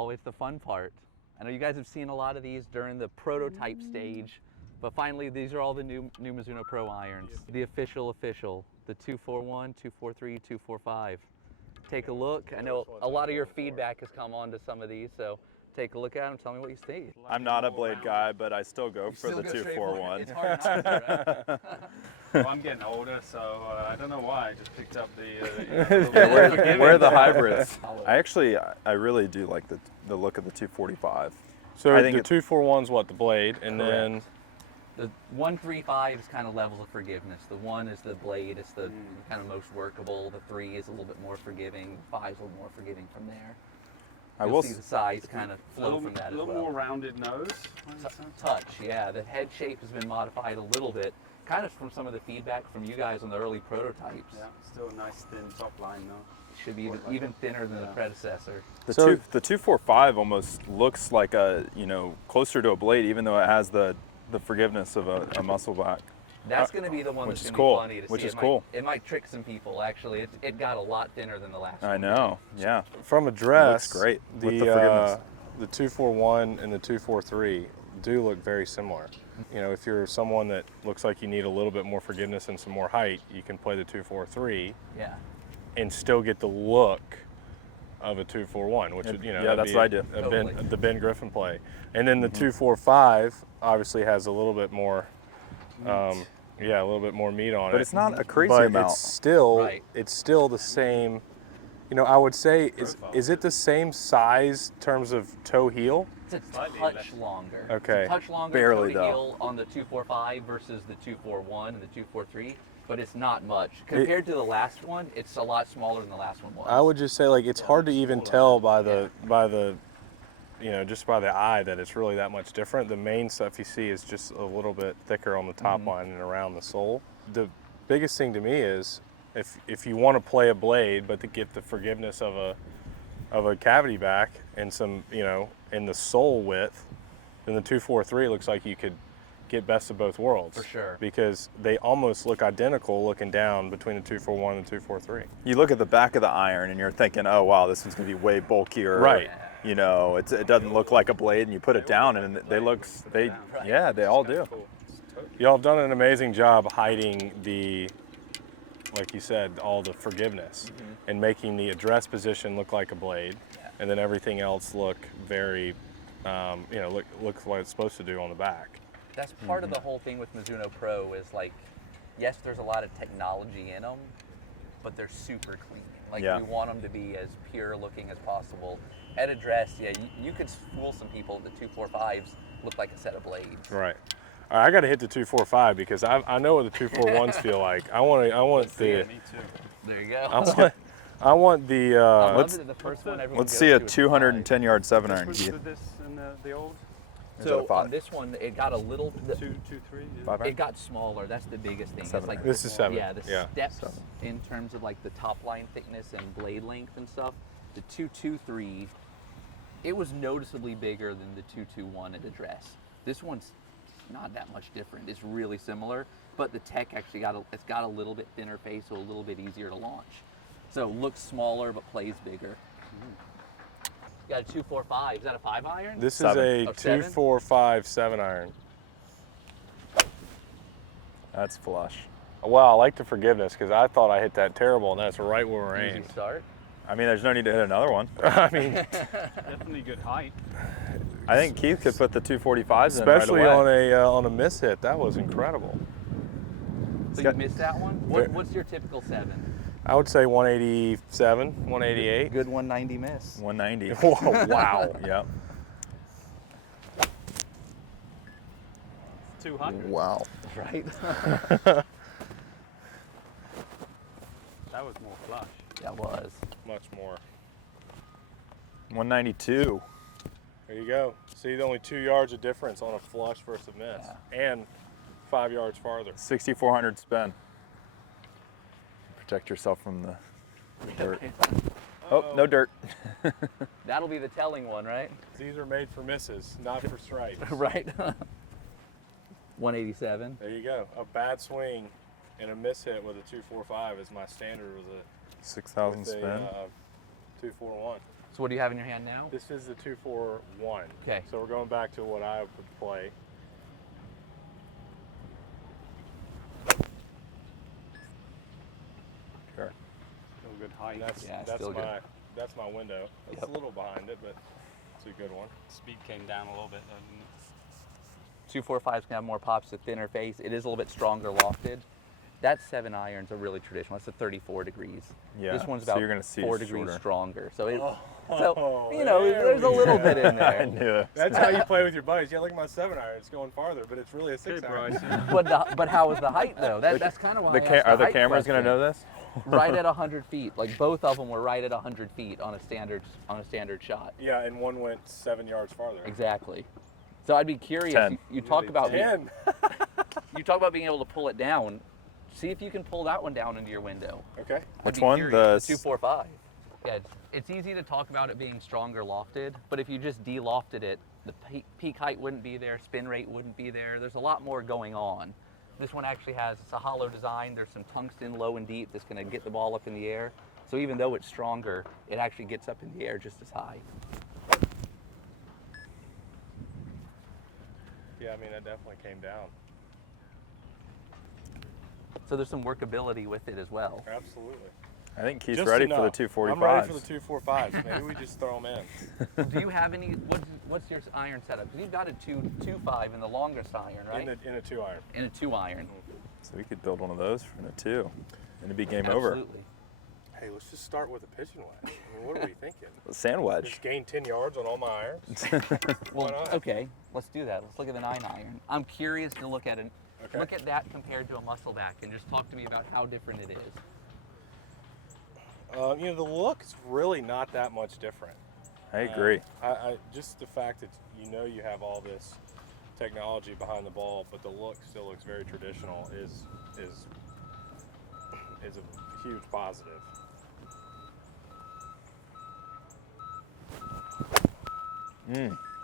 always the fun part. I know you guys have seen a lot of these during the prototype stage, but finally these are all the new Mizuno Pro irons. The official, the 241, 243, 245. Take a look. I know a lot of your feedback has come on to some of these, so take a look at them, tell me what you see. I'm not a blade guy, but I still go for the 241. It's hard not to, right? Well, I'm getting older, so I don't know why. I just picked up the. Where are the hybrids? I really do like the look of the 245. So I the think 241's what, the blade, and then the 135 is kind of levels of forgiveness. The 1 is the blade, it's the kind of most workable. The 3 is a little bit more forgiving. 5 is a little more forgiving from there. You'll see the size kind of flow from that as well. A little more rounded nose. Touch, yeah. The head shape has been modified a little bit, kind of from some of the feedback from you guys on the early prototypes. Yeah, still a nice thin top line though. It should be even thinner than the predecessor. The 245 almost looks like closer to a blade, even though it has the forgiveness of a muscle back. That's going to be the one that's Which is going to cool. be funny to see. Which is cool. It might trick some people, actually. It got a lot thinner than the last one. I know, yeah. from a dress, It looks great the with the forgiveness. the 241 and the 243 do look very similar. You know, if you're someone that looks like you need a little bit more forgiveness and some more height, you can play the 243 Yeah. and still get the look of a 241, which would, Yeah, that's what I do. Totally. The Ben Griffin play. And then the 245 obviously has a little bit more, a little bit more meat on it. But it's not a crazy but amount. it's still the same. You know, I would say, is it the same size in terms of toe heel? It's a touch longer. Okay. It's a touch longer Barely, toe to though. heel on the 245 versus the 241 and the 243, but it's not much. Compared to the last one, it's a lot smaller than the last one was. I would just say, like, it's hard to even tell by the just by the eye that it's really that much different. The main stuff you see is just a little bit thicker on the top line and around the sole. The biggest thing to me is if you want to play a blade but to get the forgiveness of a cavity back and some, in the sole width, then the 243 looks like you could get best of both worlds. For sure. Because they almost look identical looking down between the 241 and the 243. You look at the back of the iron and you're thinking, oh wow, this one's gonna be way bulkier. Right. You know, it doesn't look like a blade, and you put it down and they all do. Y'all have done an amazing job hiding like you said, all the forgiveness and making the address position look like a blade, and then everything else look very, look like it's supposed to do on the back. That's part of the whole thing with Mizuno Pro is like, yes, there's a lot of technology in them, but they're super clean. Like we want them to be as pure looking as possible. At address, you could fool some people. The 245s look like a set of blades. Right. All right, I got to hit the 245 because I know what the 241s feel like. I want the. Me too. There you go. I want the. Let's see a 210-yard 7-iron. With this and the old So on this one, it got a little. 2, 3. 5-iron? It got smaller. That's the biggest thing. It's 7. like This is 7. Yeah, the steps 7. in terms of like the top line thickness and blade length and stuff. The 223, it was noticeably bigger than the 221 at address. This one's not that much different. It's really similar, but the tech actually it's got a little bit thinner face, so a little bit easier to launch. So looks smaller but plays bigger. You got a 245. Is that a 5-iron? This 7. is a 245 7-iron. That's flush. Well, I like the forgiveness because I thought I hit that terrible, and that's right where we're Easy aimed. start. I mean, there's no need to hit another one. I mean, Definitely good height. I think Keith could put the 245s in especially right away. on a miss hit, that was incredible. So you missed that one? What's your typical 7? I would say 187, 188. Good 190 miss. 190. Whoa, wow. Yep. 200. Wow. Right? That was more flush. That was. Much more. 192. There you go. See, only 2 yards of difference on a flush versus a miss, and 5 yards farther. 6,400 spin. Protect yourself from the dirt. Oh, no dirt. That'll be the telling one, right? These are made for misses, not for strikes. Right. 187. There you go. A bad swing and a miss hit with a 245 is my standard with a 6,000 spin. 241. So what do you have in your hand now? This is the 241. Okay. So we're going back to what I would play. Sure. Still good height. Yeah, That's still good. that's my window. It's Yep. a little behind it, but it's a good one. Speed came down a little bit. 245's gonna have more pops, a thinner face. It is a little bit stronger lofted. That 7-iron's a really traditional. It's a 34 degrees. Yeah, This one's so about you're gonna see 4 it's degrees shorter. stronger. So, Oh, there's a little bit in I there. knew it. That's how you play with your buddies. Yeah, look at my 7-iron. It's going farther, but it's really a 6-iron. But how is the height though? That's kind of why I asked Are the height cameras gonna question. know this? Right at 100 feet. Like both of them were right at 100 feet on a standard shot. Yeah, and one went 7 yards farther. Exactly. So I'd be curious. 10. You talk about 10. you talk about being able to pull it down. See if you can pull that one down into your window. Okay. I'd Which be one? curious. The The 245. Yeah, it's easy to talk about it being stronger lofted, but if you just de-lofted it, the peak height wouldn't be there, spin rate wouldn't be there. There's a lot more going on. This one actually it's a hollow design. There's some tungsten low and deep that's going to get the ball up in the air. So even though it's stronger, it actually gets up in the air just as high. Yeah, I mean, that definitely came down. So there's some workability with it as well. Absolutely. I think Keith's Just ready enough. for the 245s. I'm ready for the 245s. Maybe we just throw them in. Do you have any? What's your iron setup? Because you've got a 2.25 in the longest iron, right? In a 2-iron. In a 2-iron. So we could build one of those for the 2, and it'd be game over. Absolutely. Hey, let's just start with a pitching wedge. I mean, what are we thinking? Sand wedge. Just gain 10 yards on all my irons. Well, Why not? okay, let's do that. Let's look at the 9-iron. I'm curious to look at look at that compared to a muscle back, and just talk to me about how different it is. The look's really not that much different. I agree. I just the fact that you have all this technology behind the ball, but the look still looks very traditional is a huge positive.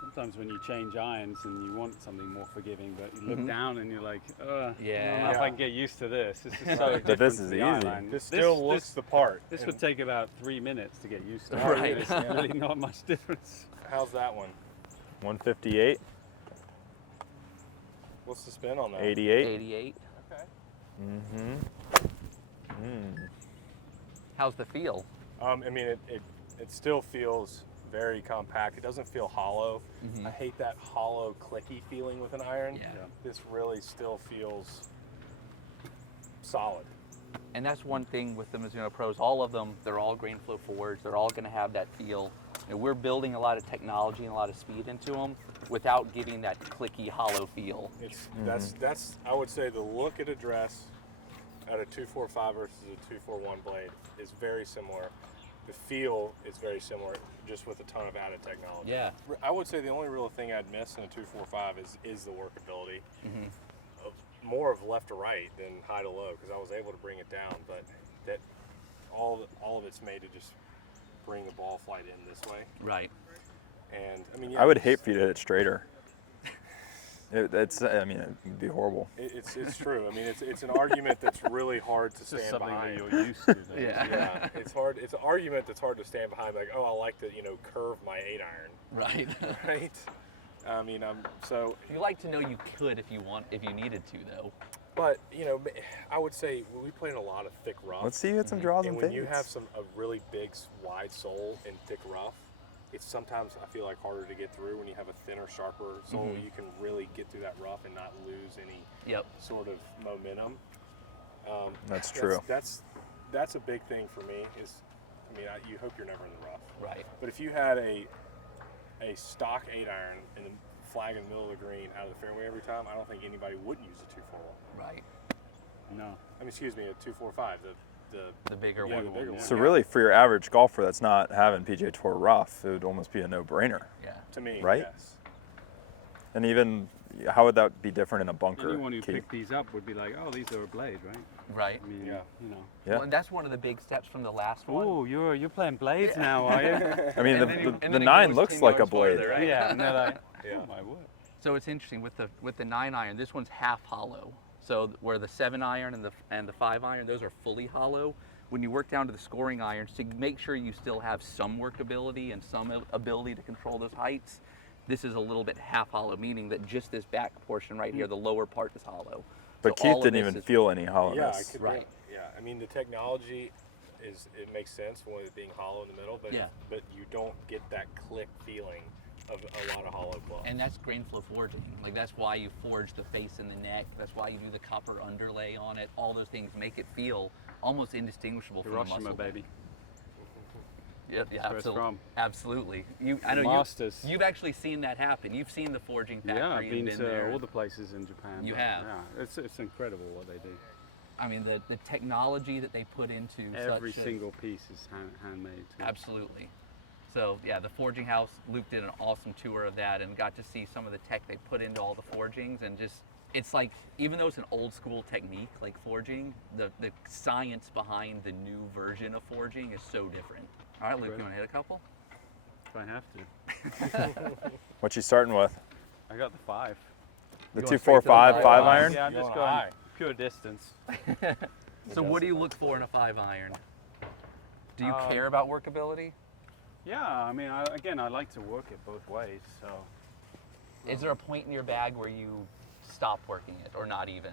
Sometimes when you change irons and you want something more forgiving, but you look down and you're like, I don't know Yeah. if I can get used to this. This is so But this different is to the easy. iron. This still looks the part. This And would take about 3 minutes to get used to. Right. It's really not much difference. How's that one? 158, What's the spin on that? 88. 88. Okay. How's the feel? I mean, it still feels very compact. It doesn't feel hollow. I hate that hollow, clicky feeling with an iron. Yeah. This really still feels solid. And that's one thing with the Mizuno Pros. All of them, they're all grain flow forwards. They're all going to have that feel. We're building a lot of technology and a lot of speed into them without giving that clicky, hollow feel. It's that's I would say the look at a dress at a 245 versus a 241 blade is very similar. The feel is very similar, just with a ton of added technology. Yeah. I would say the only real thing I'd miss in a 245 is the workability. Of more of left to right than high to low, because I was able to bring it down, but that all of it's made to just bring the ball flight in this way. Right. And I mean, I would hate for you to hit it straighter. It'd be horrible. It's true. I mean, it's an argument that's really hard to It's just stand something behind. that you're used to. though. Yeah, it's hard. It's an argument that's hard to stand behind. Like, oh, I like to curve my 8-iron, Right. right? I mean, You like to know you could if you needed to, though. but I would say we played in a lot of thick rough. Let's see you hit some draws And and when you have fades. a really big, wide sole in thick rough, it's sometimes I feel like harder to get through. When you have a thinner, sharper sole, you can really get through that rough and not lose any Yep. sort of momentum. That's true. That's a big thing for me. You hope you're never in the rough. Right. But if you had a stock 8-iron in the flag in the middle of the green out of the fairway every time, I don't think anybody would use a 241. Right. No. I mean, excuse me, a 245. The bigger Yeah, one. the bigger one. So really, for your average golfer that's not having PGA Tour rough, it would almost be a no-brainer. Yeah. To me, Right? yes. And even, how would that be different in a bunker? Anyone who Keith? picked these up would be like, oh, these are a blade, right? Right. I mean, Yeah. Yeah. Well, and that's one of the big steps from the last one. Oh, you're playing blades now, are you? I mean, And then he- and the then he 9 goes looks 10 like a yards blade. farther, right? Yeah. And they're like, Yeah. oh my word. So it's interesting with the 9-iron. This one's half hollow. So where the 7-iron and the 5-iron, those are fully hollow. when you work down to the scoring irons, to make sure you still have some workability and some ability to control those heights, this is a little bit half hollow, meaning that just this back portion right here, the lower part is hollow. But So Keith all of didn't this even is- feel any Yeah, hollowness. Right. Yeah, I mean the technology it makes sense with it being hollow in the middle, but Yeah. but you don't get that click feeling of a lot of hollow clubs. And that's grain flow forging. Like that's why you forge the face and the neck. That's why you do the copper underlay on it. All those things make it feel almost indistinguishable from a muscle. Hiroshima, baby. Yeah, where it's absolutely. from. Absolutely. I know Masters. you've actually seen that happen. You've seen the forging factory. Yeah, I've and been been to there. all the places in Japan. You but have? Yeah, it's incredible what they do. I mean, the technology that they put into Every such a- single piece is handmade. too. Absolutely. So yeah, the forging house, Luke did an awesome tour of that and got to see some of the tech they put into all the forgings, and just, it's like, even though it's an old school technique like forging, the science behind the new version of forging is so different. All right, Luke, you want to hit a couple? If I have to. What you starting with? I got the 5. The You going 2, straight 4, to the 5, five 5 iron? iron? Yeah, I'm You're just going going high. pure distance. So what do you look for in a 5 iron? Do you Um, care about workability? Yeah, I mean, I like to work it both ways. So Is there a point in your bag where you stop working it, or not even,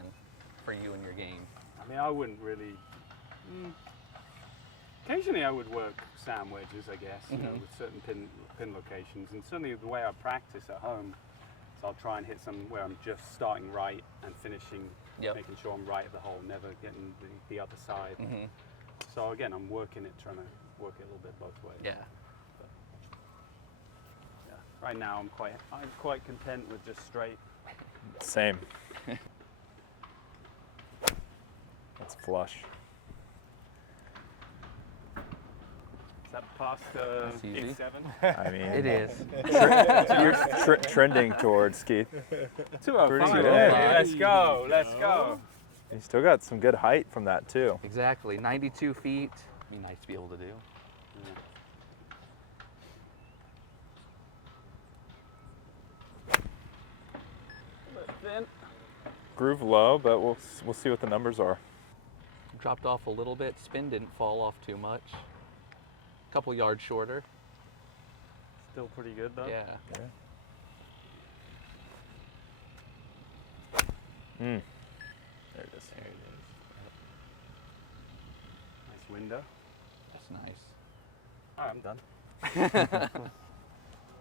for you in your game? I mean, I wouldn't really. Occasionally, I would work sand wedges, I guess, you know, with certain pin locations, and certainly the way I practice at home, so I'll try and hit some where I'm just starting right and finishing, Yep. making sure I'm right at the hole, never getting the other side. So again, I'm working it, trying to work it a little bit both ways. Yeah. Yeah. Right now, I'm quite content with just straight. Same. That's flush. Is that past That's easy. 8-7. I mean, It is. You're trending towards Keith. 205. Pretty good. Let's go. Let's go. You still got some good height from that too. Exactly. 92 feet. Be nice to be able to do. Thin. Groove low, but we'll see what the numbers are. Dropped off a little bit. Spin didn't fall off too much. A couple yards shorter. Still pretty good though. Yeah. There it is. There it is. Nice window. That's nice. All right, I'm done.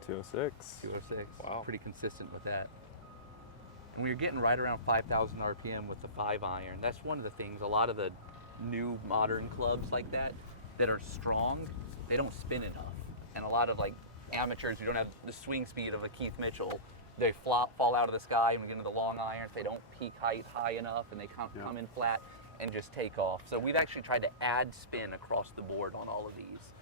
206. 206. Wow. Pretty consistent with that. And we were getting right around 5,000 RPM with the 5 iron. That's one of the things. A lot of the new modern clubs like that are strong, they don't spin enough. And a lot of like amateurs who don't have the swing speed of a Keith Mitchell, they fall out of the sky when we get into the long irons. They don't peak height high enough, and they come in flat and just take off. So we've actually tried to add spin across the board on all of these.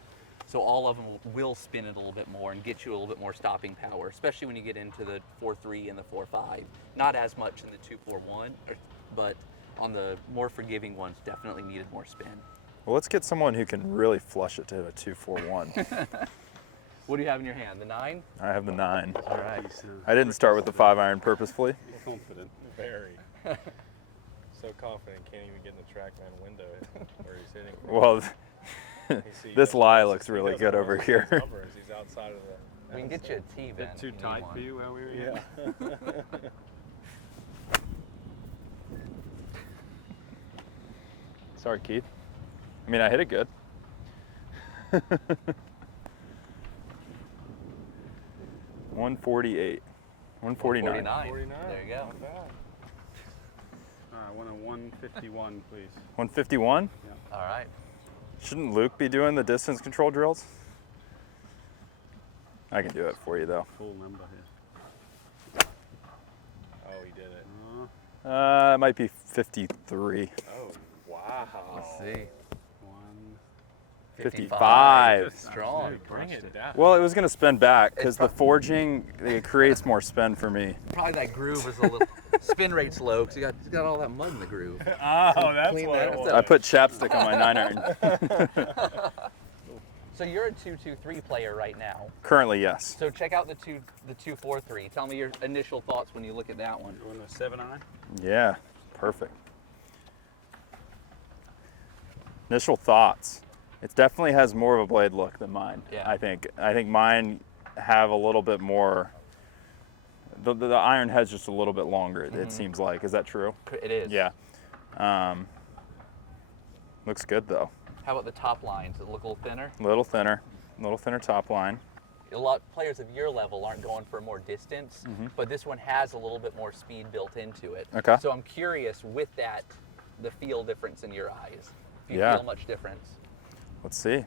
So all of them will spin it a little bit more and get you a little bit more stopping power, especially when you get into the 4.3 and the 4.5. Not as much in the 2.41, but on the more forgiving ones, definitely needed more spin. Well, let's get someone who can really flush it to a 241. What do you have in your hand? The 9? I have the 9. All right. I didn't start with the 5 iron purposefully. Confident. Very. So confident, can't even get in the TrackMan window where he's hitting. Well, this lie looks He really doesn't good know over his here. numbers. He's outside of the. We can get you a T, Ben. Bit too if you need tight one. for you where we were. at? Yeah. Sorry, Keith. I mean, I hit it good. 148. 149. 49. There you go. Not bad. All right, I want a 151, please. 151? All right. Shouldn't Luke be doing the distance control drills? I can do it for you though. Full number here. Oh, he did it. It might be 53. Oh, wow. Let's see. 55. Strong. Bring it down. Well, it was going to spin back because the forging, it creates more spin for me. Probably that groove is a little spin rate's low because you got all that mud in the groove. Oh, that's Clean what that it up. was. I put chapstick on my 9 iron. So you're a 2.23 player right now. Currently, yes. So check out the 2.43. Tell me your initial thoughts when you look at that one. You want a 7 iron? Yeah, perfect. Initial thoughts. It definitely has more of a blade look than mine. Yeah. I think mine have a little bit more. The iron head's just a little bit longer. It seems like. Is that true? It is. Yeah. Looks good though. How about the top lines? Does it look a little thinner? A little thinner top line. A lot of players of your level aren't going for more distance, but this one has a little bit more speed built into it. Okay. So I'm curious with that, the feel difference in your eyes. If you Yeah. feel much difference. Let's see.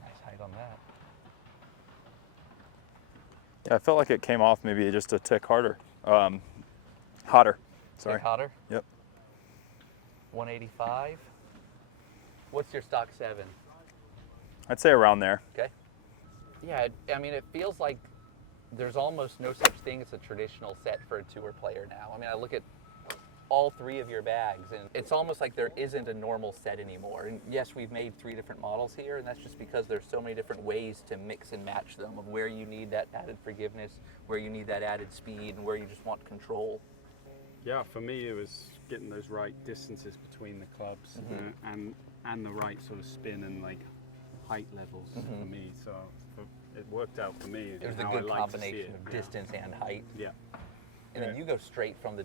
Nice height on that. Yeah, I felt like it came off maybe just a tick harder. Hotter. Sorry. Tick hotter? Yep. 185. What's your stock 7? I'd say around there. Okay. Yeah, I mean, it feels like there's almost no such thing as a traditional set for a tour player now. I mean, I look at all 3 of your bags, and it's almost like there isn't a normal set anymore. And yes, we've made 3 different models here, and that's just because there's so many different ways to mix and match them, of where you need that added forgiveness, where you need that added speed, and where you just want control. Yeah, for me it was getting those right distances between the clubs and the right sort of spin and like height levels for me. So it worked out for me. It was a how I good like to see combination it. of distance and height. Yeah. And then you go straight from the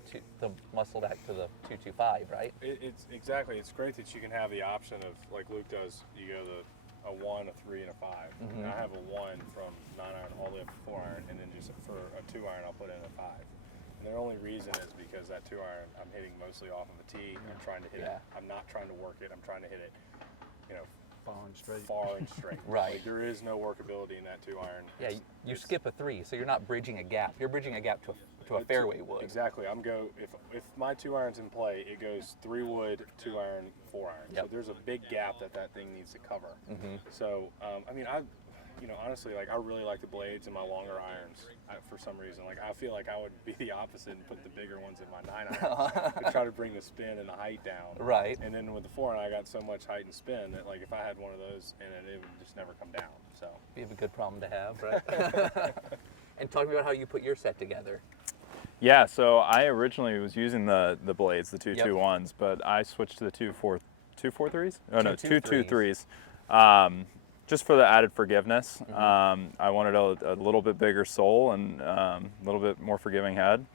muscle back to the 225, right? It's exactly. It's great that you can have the option of, like Luke does, you go a 1, a 3, and a 5. And I have a 1 from 9-iron all the way up to 4-iron, and then just for a 2-iron I'll put in a 5. And the only reason is because that 2-iron I'm hitting mostly off of a tee. I'm trying to hit it. I'm not trying to work it. I'm trying to hit it, Far and straight. far and straight. Right. Like, there is no workability in that 2-iron. Yeah, you skip a 3, so you're not bridging a gap. You're bridging a gap to a fairway wood. Exactly. If my 2-iron's in play, it goes 3 wood, 2-iron, 4-iron. Yep. So there's a big gap that thing needs to cover. So I mean, honestly, like, I really like the blades in my longer irons for some reason. Like, I feel like I would be the opposite and put the bigger ones in my 9-iron to try to bring the spin and the height down. Right. And then with the 4-iron, I got so much height and spin that, like, if I had one of those in it, it would just never come down. So. Be a good problem to have, right? And talk to me about how you put your set together. Yeah, so I originally was using the blades, the 221s, but I switched to the 243s? Oh no, 223s. Just for the added forgiveness. I wanted a little bit bigger sole and a little bit more forgiving head.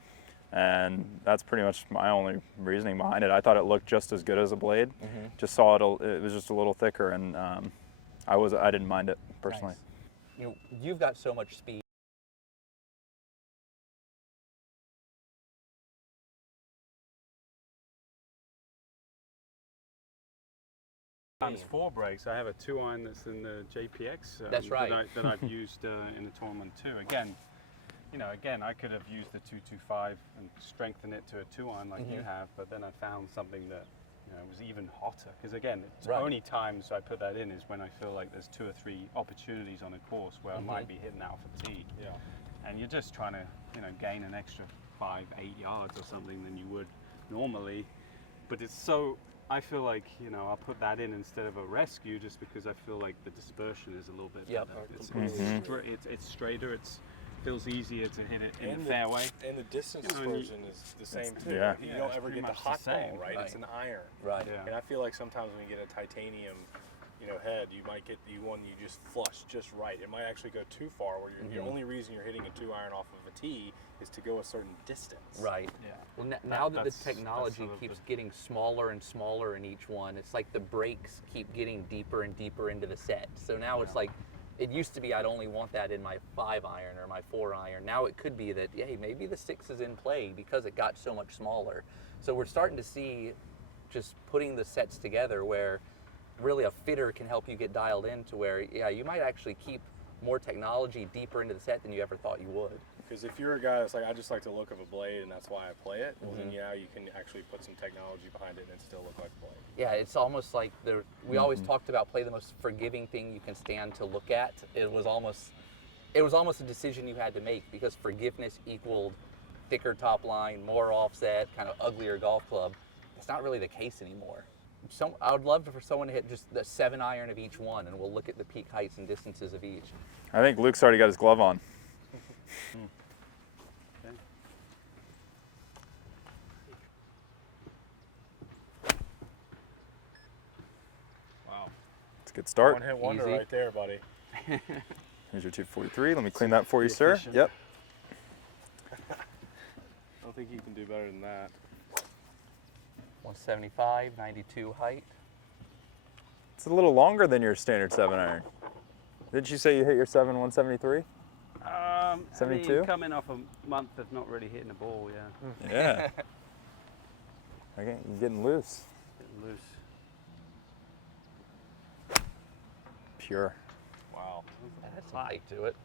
And that's pretty much my only reasoning behind it. I thought it looked just as good as a blade. Just saw it was just a little thicker, and I didn't mind it personally. Nice. You've got so much speed. Times 4 breaks. I have a 2-iron that's in the JPX. That's right. That I've used in the tournament too. Again, I could have used the 225 and strengthened it to a 2-iron like you have, but then I found something that was even hotter. Because again, it's only times I put that in is when I feel like there's 2 or 3 opportunities on a course where I might be hitting out for tee. Yeah. And you're just trying to, gain an extra 5, 8 yards or something than you would normally. But it's so. I feel like I'll put that in instead of a rescue just because I feel like the dispersion is a little bit better. It's straighter. It feels easier to hit it in the fairway. And the distance dispersion is the same too. Yeah. You don't ever get the hot ball, right? It's an iron. Right. Yeah. And I feel like sometimes when you get a titanium, head, you might get the one you just flush just right. It might actually go too far where the only reason you're hitting a 2-iron off of a tee is to go a certain distance. Right. Yeah. Well, now that the That's technology sort of keeps getting smaller and smaller in each one, it's like the breaks keep getting deeper and deeper into the set. So now it's like, it used to be I'd only want that in my 5-iron or my 4-iron. Now it could be that, hey, maybe the 6 is in play because it got so much smaller. So we're starting to see just putting the sets together where really a fitter can help you get dialed in to where, you might actually keep more technology deeper into the set than you ever thought you would. Because if you're a guy that's like, I just like the look of a blade and that's why I play it, well then you can actually put some technology behind it and it still look like a blade. Yeah, it's almost like we always talked about play the most forgiving thing you can stand to look at. It was almost a decision you had to make because forgiveness equaled thicker top line, more offset, kind of uglier golf club. It's not really the case anymore. I would love for someone to hit just the 7-iron of each one, and we'll look at the peak heights and distances of each. I think Luke's already got his glove on. good start. One hit wonder Easy. right there, buddy. Here's your 243. Let me clean that for you, sir. efficient. Yep. I don't think you can do better than that. 175, 92 height. It's a little longer than your standard 7-iron. Didn't you say you hit your 7 173? 72? I mean, coming off a month of not really hitting the ball, yeah. Yeah. Okay, you're getting loose. Getting loose. Pure. Wow. That's some height to it.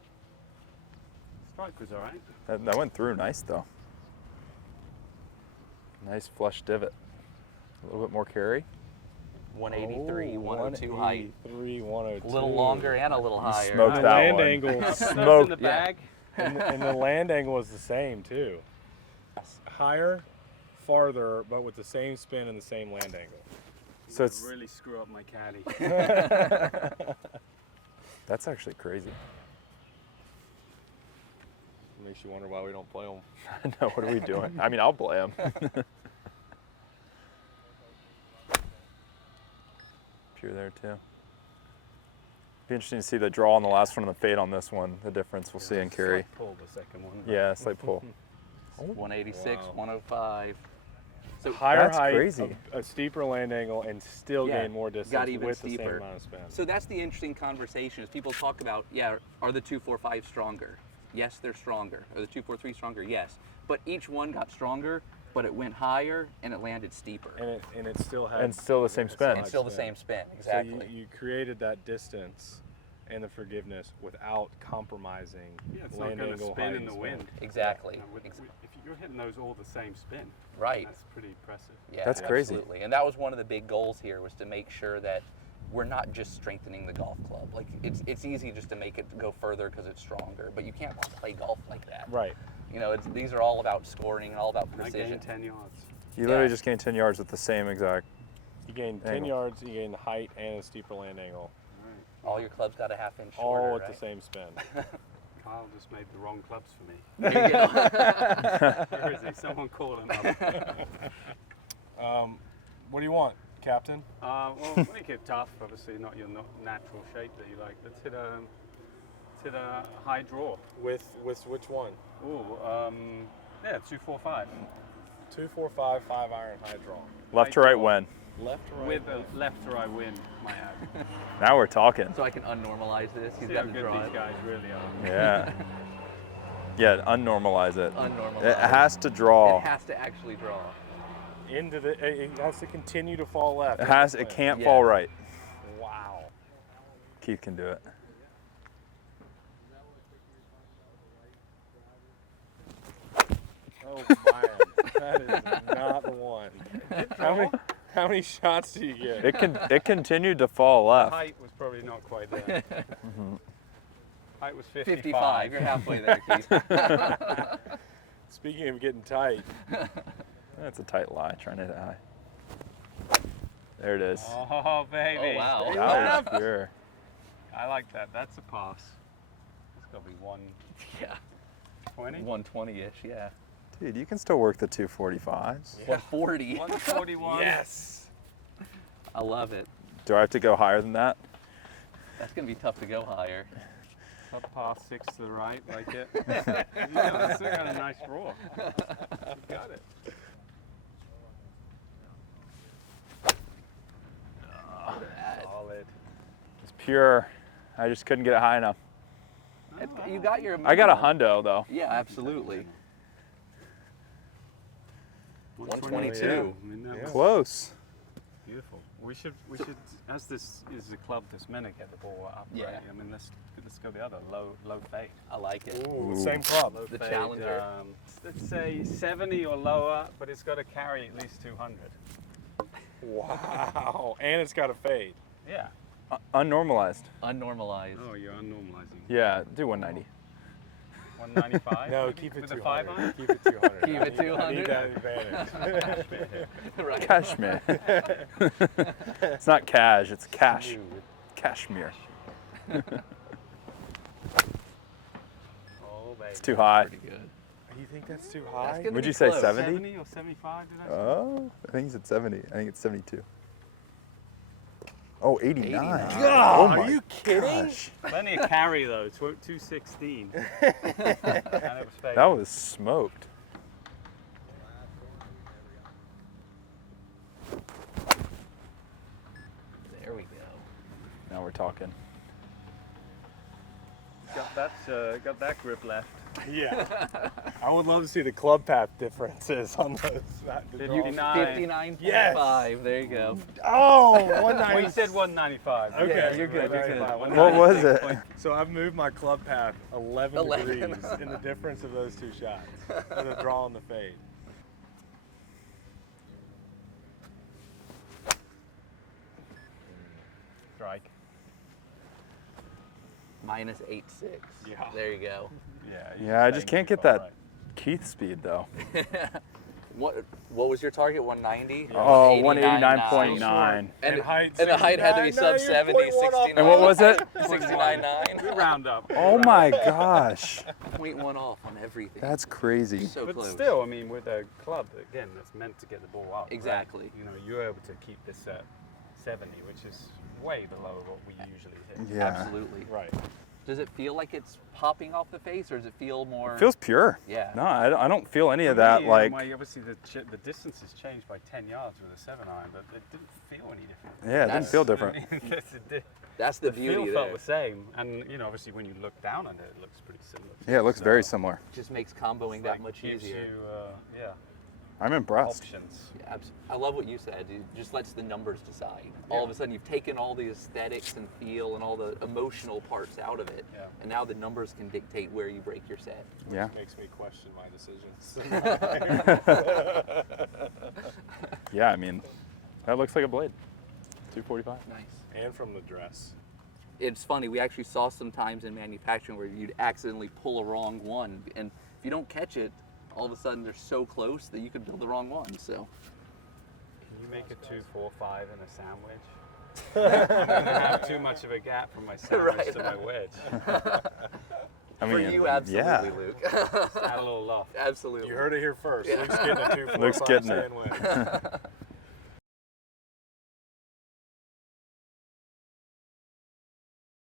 Strike was all right. That went through nice though. Nice flush divot. A little bit more carry. 183, 102 height. 183, 102. A little longer and a little higher. smoked The that land one. angle, Stuff in Smoked. the bag. and the land angle was the same too. Higher, farther, but with the same spin and the same land angle. So it's really screw up my caddy. that's actually crazy. Makes you wonder why we don't play them. I know, what are we doing? I mean, I'll play them. Pure there too. Be interesting to see the draw on the last one and the fade on this one. The difference we'll see in carry. Slight pull the second one. but Yeah, slight pull. 186, Wow. 105. So Higher That's height, crazy. A steeper land angle, and still Yeah, gain more distance got even with the steeper. same amount of spin. So that's the interesting conversation is people talk about, yeah, are the 245 stronger? Yes, they're stronger. Are the 243 stronger? Yes. But each one got stronger, but it went higher and it landed steeper. And it still had. And still the same spin. And still the same spin, exactly. So you created that distance and the forgiveness without compromising Yeah, it's not land going to angle, spin height, in and the spin. wind. Exactly. You know, if you're hitting those all the same spin, Right. that's pretty impressive. Yeah, That's crazy. Absolutely. And that was one of the big goals here was to make sure that we're not just strengthening the golf club. Like it's easy just to make it go further because it's stronger, but you can't play golf like that. Right. You know, these are all about scoring and all about I precision. gained 10 yards. You literally Yeah. just gained 10 yards with the same exact. You gain 10 Angle. yards, you gain the height and a steeper land angle, All your clubs got a half inch all shorter, with right? the same spin. Kyle just made the wrong clubs for me. There you go. Where is he? Someone call him up. What do you want, Captain? Well, make it tough. Obviously, not your natural shape that you like. Let's hit a high draw. With which one? Ooh, yeah, 245. 245 5-iron high draw. Left to right when. Left to right. With a left to right wind, might add. Now we're talking. So I can unnormalize this. He's See how got to good draw these it. guys really are. Yeah. Yeah, unnormalize it. Unnormalize. It has to draw. It has to actually draw. Into the. It has to continue to fall left. It can't Yeah. fall right. Wow. Keith can do it. Oh man, that is not the one. How many shots do you get? It continued to fall left. Height was probably not quite there. Height was 55. 55. You're halfway there, Keith. Speaking of getting tight, That's a tight lie, trying to hit high. There it is. Oh, baby. Oh, wow. That was pure. I like that. That's a pass. It's got to be Yeah. 120. 120-ish, yeah. Dude, you can still work the 245s. 140. 141. yes. I love it. Do I have to go higher than that? That's going to be tough to go higher. Up past 6 to the right, like it. Yeah, still got a nice draw. You got it. Solid. It's pure. I just couldn't get it high enough. You got your. I got a minimum. hundo though. Yeah, absolutely. 122. I mean, that was Close. beautiful. We should, as this is the club this minute, get the ball up. Yeah. Right? I mean, let's go the other low fade. I like it. Ooh, Ooh. same club. Low The fade, Challenger. Let's say 70 or lower, but it's got to carry at least 200. Wow. And it's got a fade. Yeah. Unnormalized. Unnormalized. Oh, you're unnormalizing. Yeah, do 190. 195. No, maybe, keep it with a 200. 5 on. Keep it 200. Keep it I need 200? that advantage. Right. Cashmere. It's not cash, it's cash. Cashmere. Oh, baby. It's too high. Pretty good. You think that's too That's high? gonna Would be you say close. 70? 70 or 75, did I say? Oh, I think it's at 70. I think it's 72. Oh, 89. 89. Oh are my you kidding? gosh. Plenty of carry though, 216. And it was fake. That was smoked. There we go. Now we're talking. Got that grip left. Yeah. I would love to see the club path differences on those. 59. 59.5. There you go. Oh, Well, 190. you said 195. Okay, Yeah, you're good, you're good. What was it? So I've moved my club path 11 11. degrees in the difference of those two shots for the draw and the fade. Strike. Minus 8.6. Yeah. There you go. Yeah, I just can't get that Keith speed though. What was your target? 190? Oh, 189.9. 189.9. And height, the height had to be 69. sub No, 70, you're 0.1 off. 69. And what was it? 69.9. We round up. Oh my gosh. 0.1 off on everything. That's crazy. So But close. still, I mean, with a club, again, that's meant to get the ball out. right? Exactly. You know, you're able to keep this at 70, which is way below what we usually hit. Yeah. Absolutely. Right. Does it feel like it's popping off the face, or does it feel more? It feels pure. Yeah. No, I don't feel any of For that me, like. obviously the distance has changed by 10 yards with a 7-iron, but it didn't feel any different. Yeah, it didn't That's- feel different. That's the The beauty feel there. felt the same, and you know, obviously when you look down on it, it looks pretty similar. Yeah, it looks very similar. Just makes comboing that much gives easier. you, I'm impressed. options. Yeah, I love what you said. It just lets the numbers decide. All of a sudden, you've taken all the aesthetics and feel and all the emotional parts out of it, Yeah. and now the numbers can dictate where you break your set. Yeah. Makes me question my decisions. Yeah, I mean, that looks like a blade. 245. Nice. And from the dress. It's funny. We actually saw some times in manufacturing where you'd accidentally pull a wrong one, and if you don't catch it, all of a sudden they're so close that you could build the wrong one. So. Can you make a 2-4-5 in a sandwich? I'm gonna have too much of a gap from my sandwich Right. to my wedge. I For mean, you, absolutely, yeah. Luke. Add a little loft. Absolutely. You heard it here first. Luke's getting a 245 Luke's getting it. sandwich.